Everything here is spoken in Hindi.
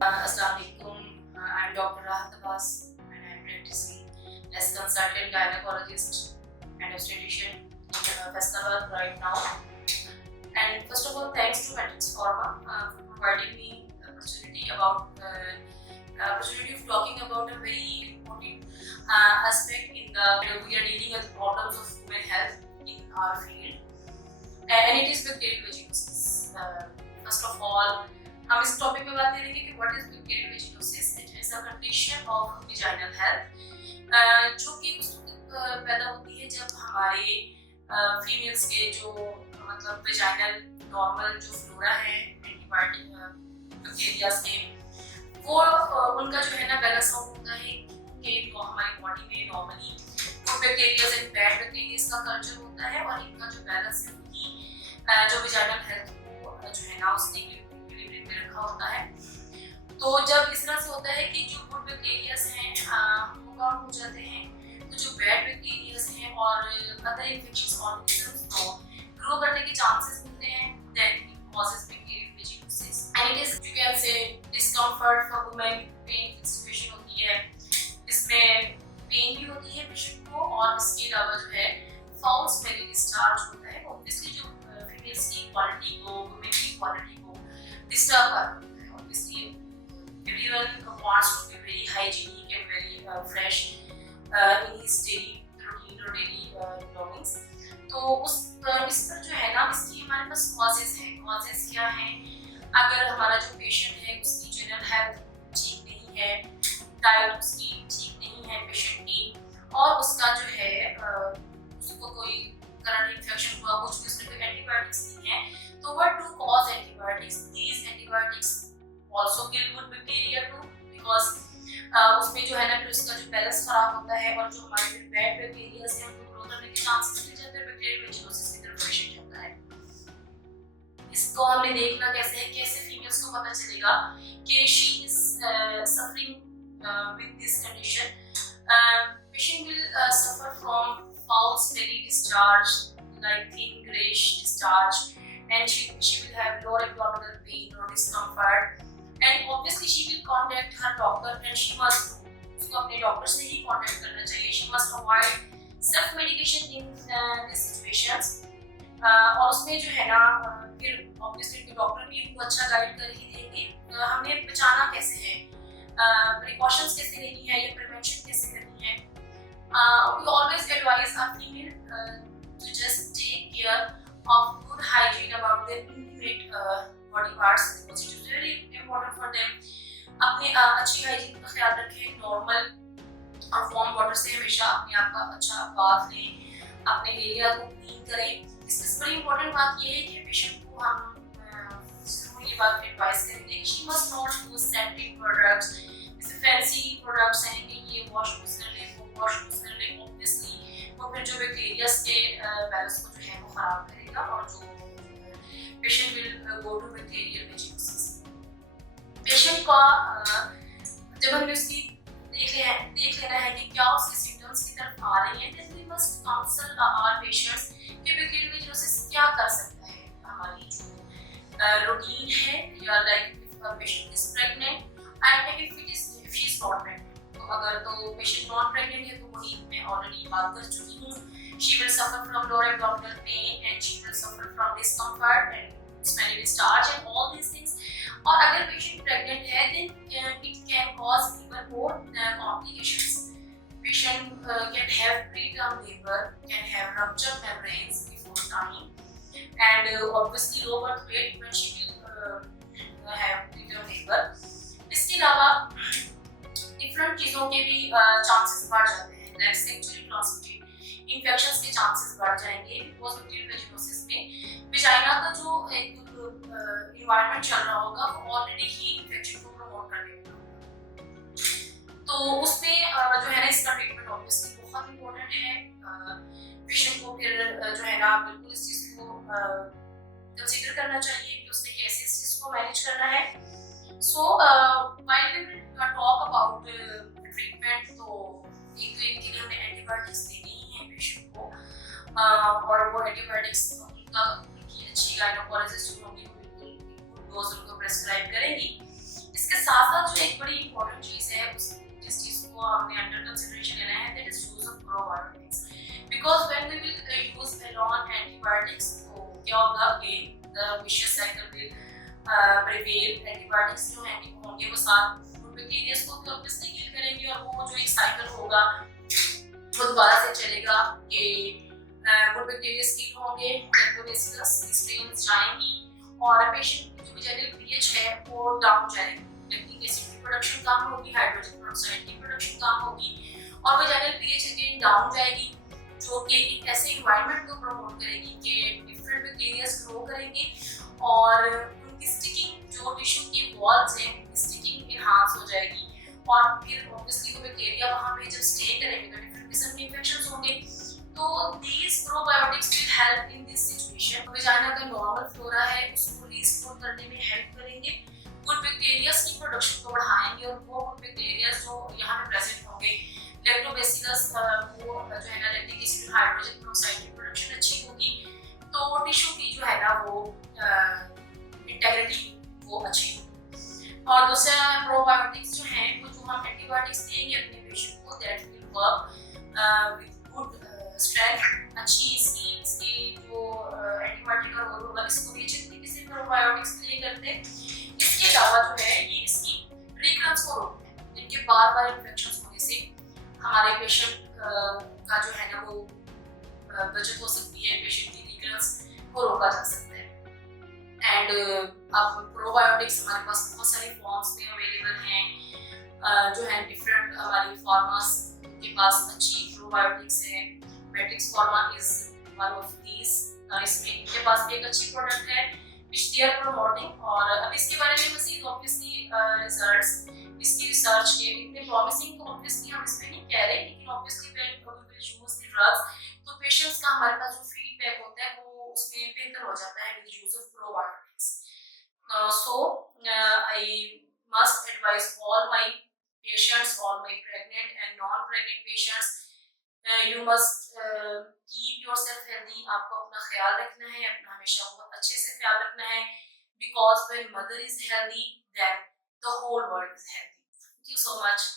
Assalamualaikum. I'm Dr. Rahat Abbas and I'm practicing as consultant gynecologist and obstetrician in Faisalabad right now. And first of all, thanks to Matrix Pharma for providing me the opportunity of talking about a very important aspect in the we are dealing with problems of women health in our field, and it is bacterial vaginosis. First of all, हम इस टॉपिक पे बात करेंगे कि what is bacterial vaginosis. It is a condition of vaginal health जो कि उस वक्त पैदा होती है जब हमारे फीमेल्स के जो मतलब वेजाइनल नॉर्मल जो फ्लोरा है एंटीबायोटिक बैक्टीरियाज के वो उनका जो है ना बैलेंस आउट होता है कि हमारी बॉडी में normally good bacterias and bad bacterias का कल्चर होता है और इनका जो बैलेंस है उनकी जो वेजाइनल हेल्थ को जो है ना उसने में रखा होता है. तो जब इस तरह से होता है कि जो गुड बैक्टीरियाज हैं वो कम हो जाते हैं, तो जो बैड बैक्टीरियाज हैं और अदर इन्फेक्शियस ऑर्गेनिजम्स को ग्रो करने के चांसेस होते हैं. Then it causes bacterial vaginosis and it is you can say discomfort for women. Pain situation होती है, इसमें पेन भी होती है पेशेंट को और इसके अलावा जो है फाउल स्मेलिंग डिस्चार्ज होता है. ऑब्वियसली जो फीमेल्स की क्वालिटी को वुमेन की क्वालिटी को disturb करता है. Obviously, everyone wants to be very hygienic and very fresh in his daily routine or daily belongings. तो इस पर जो है ना इसकी हमारे पास causes हैं. Causes क्या हैं? अगर हमारा जो पेशेंट है उसकी जनरल हेल्थ ठीक नहीं है, डाइट उसकी ठीक नहीं है पेशेंट की और उसका जो है उसको कोई करंट इन्फेक्शन हुआ, कुछ भी उसमें कोई एंटीबायोटिक्स नहीं है, तो what to cause antibiotics? These antibiotics also kill good bacteria too because उसमें जो है ना फिर उसका जो बैलेंस खराब होता है और जो हमारे फिर बैड बैक्टीरियाज हैं उनको ग्रो करने के चांसेस मिल जाते हैं. बैक्टीरियल वेजिनोसिस की तरफ पेशेंट जाता है. इसको हमने देखना कैसे है, कैसे फीमेल्स को पता चलेगा कि she is suffering with this condition. Patient will suffer from foul smelly discharge like thin grayish discharge and she will have lower abdominal pain or discomfort and obviously she will contact her doctor and she must उसको अपने डॉक्टर से ही कांटेक्ट करना चाहिए. she must avoid self medication in these situations और उसमें जो है ना फिर obviously उनके डॉक्टर भी उनको अच्छा गाइड कर ही देंगे. हमें बचाना कैसे है, प्रिकॉशंस कैसे लेनी है या प्रिवेंशन कैसे करनी है. We always advise our female to just take care of good hygiene about their intimate body parts because it is very important for them. अपने अच्छी हाइजीन का ख्याल रखें. नॉर्मल और वार्म वाटर से हमेशा अपने आप का अच्छा बाथ लें, अपने एरिया को क्लीन करें. इसमें बड़ी इंपॉर्टेंट बात ये है कि पेशेंट को हम जरूर ये बात एडवाइस करेंगे कि she must not use scented products. जैसे फैंसी प्रोडक्ट्स हैं कि ये वॉश यूज कर ले वो वॉश यूज कर ले, ऑब्वियसली वो फिर जो बैक्टीरियाज के बैलेंस को जो है वो खराब करेगा और जो patient will go to bacterial vaginosis. Patient का जब हमने उसकी देख लेना है कि क्या उसके सिम्टम्स की तरफ आ रही हैं, then we must counsel our patients कि बैक्टीरियल वेजिनोसिस क्या कर सकता है. हमारी जो रूटीन है या like if a patient is pregnant and if she is not pregnant. तो अगर तो पेशेंट नॉट प्रेग्नेंट है तो वही मैं ऑलरेडी बात कर चुकी हूँ. She will suffer from lower abdominal pain and she will suffer from discomfort and smelly discharge and all these things. और अगर पेशेंट प्रेग्नेंट है then it can cause even more complications. Patient can have preterm labor, can have ruptured membranes before time and obviously low birth weight when she will have preterm labor. इसके अलावा डिफरेंट चीज़ों के भी चांसेस बढ़ जाते हैं. लाइक सेक्सुअली ट्रांसमिटेड इन्फेक्शंस के चांसेस बढ़ जाएंगे बिकॉज बैक्टीरियल वेजिनोसिस में वेजाइना का जो एक एनवायरनमेंट चल रहा होगा वो ऑलरेडी ही इन्फेक्शन को प्रमोट कर देगा. तो उसमें जो है ना इसका ट्रीटमेंट ऑब्वियसली बहुत इंपॉर्टेंट है. पेशेंट को फिर जो है ना बिल्कुल इस चीज़ को कंसीडर करना चाहिए कि उसने कैसे इस चीज़ को मैनेज करना है. So while we will talk about treatment, तो एक तो इनके लिए हमने एंटीबायोटिक्स देनी ही है पेशेंट को और वो एंटीबायोटिक्स उनकी अच्छी गायनोकोलॉजिस्ट होंगी बिल्कुल डोज उनको प्रेस्क्राइब करेंगी। इसके साथ साथ जो एक बड़ी इंपॉर्टेंट चीज़ है जिस चीज़ को आपने अंडर कंसिडरेशन लेना है, that is use of probiotics, because when we will use alone antibiotics तो क्या होगा, again the vicious cycle will prevail. Antibiotics जो होंगे वो साथ गुड बैक्टीरिया को भी ऑब्वियसली किल करेंगे, और वो जो एक साइकिल होगा वो दोबारा से चलेगा कि गुड बैक्टीरिया किल होंगे, लैक्टोबैसिलस स्ट्रेन्स जाएंगी और पेशेंट की जो वैजाइनल पीएच है वो डाउन जाएगा, लैक्टिक एसिड की प्रोडक्शन कम होगी, हाइड्रोजन पेरोक्साइड की प्रोडक्शन कम होगी और वैजाइनल पीएच अगेन डाउन जाएगी, जो कि एक ऐसे एनवायरनमेंट को प्रमोट करेगी कि डिफरेंट बैक्टीरियाज ग्रो करेंगे और उनकी स्टिकिंग जो टिश्यू की वॉल्स हैं उनकी स्टिकिंग एनहांस हो जाएगी, और फिर ऑब्वियसली वो बैक्टीरिया वहाँ पे जब स्टे करेंगे तो डिफरेंट किस्म के इन्फेक्शंस होंगे। तो these probiotics will help in this situation. Vagina का नॉर्मल फ्लोरा है उसको रीस्टोर करने में हेल्प करेंगे, गुड बैक्टीरियाज की प्रोडक्शन को बढ़ाएंगे और वो गुड बैक्टीरियाज जो यहाँ पे प्रेजेंट होंगे, लैक्टोबैसिलस वो जो है ना लैक्टिक एसिड हाइड्रोजन पेरोक्साइड की प्रोडक्शन अच्छी होगी, तो टिश्यू की जो है ना वो इंटेग्रिटी वो अच्छी होगी। और दूसरा प्रोबायोटिक्स जो है वो जो हम एंटीबायोटिक्स देंगे अपने पेशेंट को, that will work with good strength, अच्छी इसकी जो एंटीबायोटिक का रोल होगा इसको भी अच्छे तरीके से प्रोबायोटिक्स प्ले करते हैं। इसके अलावा जो है ये इसकी रिकरेंस को रोकते हैं, इनके बार बार इन्फेक्शन होने से हमारे पेशेंट का जो है ना वो बचत हो सकती है, पेशेंट की रिकरेंस को रोका जा सकता है। एंड अब प्रोबायोटिक्स हमारे पास बहुत सारी फॉर्म्स में अवेलेबल हैं, जो है डिफरेंट हमारी फार्मास के पास अच्छी प्रोबायोटिक्स है। Matrix pharma is one of these, इसमें इनके पास भी एक अच्छी प्रोडक्ट है which they are promoting, और अब इसके बारे में मज़ीद ऑब्वियसली रिजल्ट्स इसकी रिसर्च के इतने प्रॉमिसिंग तो ऑब्वियसली हम इसमें नहीं कह रहे, लेकिन obviously when we will use the drugs तो पेशेंट्स का हमारे पास जो फीडबैक होता है वो उसमें बेहतर हो जाता है with use of probiotics. So I must advise all my patients, all my pregnant and non-pregnant patients, you must keep yourself healthy। आपको अपना ख्याल रखना है, अपना हमेशा बहुत अच्छे से ख्याल रखना है, because when mother is healthy then the whole world is healthy। Thank you so much।